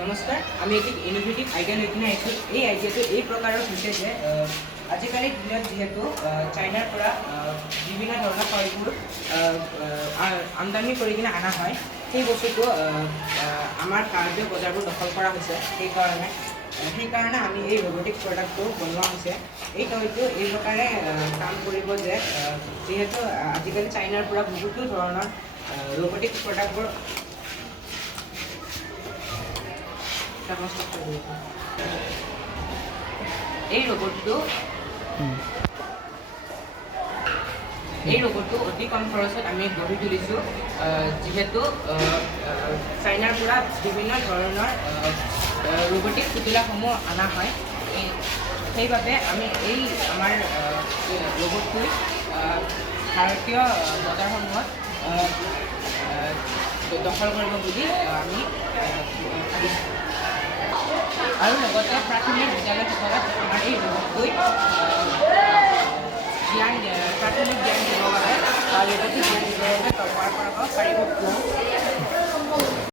নমস্কাৰ, আমি এটি ইনোভেটিভ আইডিয়া লৈ কিনে আহিছোঁ। এই আইডিয়াটো এই প্ৰকাৰৰ হৈছে যে আজিকালি দিনত যিহেতু চাইনাৰ পৰা বিভিন্ন ধৰণৰ ফলবোৰ আমদানি কৰি কিনে অনা হয়, সেই বস্তুটো আমাৰ ভাৰতীয় বজাৰবোৰ দখল কৰা হৈছে। সেইকাৰণে আমি এই ৰবটিক প্ৰডাক্টটো বনোৱা হৈছে। এই টয়টো এই প্ৰকাৰে কাম কৰিব যে যিহেতু আজিকালি চাইনাৰ পৰা বহুতো ধৰণৰ ৰবটিক প্ৰডাক্টবোৰ এই ৰবটটো অতি কম খৰচত আমি গঢ়ি তুলিছোঁ। যিহেতু চাইনাৰ পৰা বিভিন্ন ধৰণৰ ৰবটিক পুতলাসমূহ অনা হয়, সেইবাবে আমি এই আমাৰ ৰবটটো ভাৰতীয় বজাৰসমূহত দখল কৰিব বুলি আমি ভাবিছোঁ। আৰু লগতে প্ৰাথমিক বিদ্যালয়সকলত আমাৰ এই ৰবটটোই প্ৰাথমিক জ্ঞান দিবৰ বাবে ব্যৱহাৰ কৰিব পাৰিব।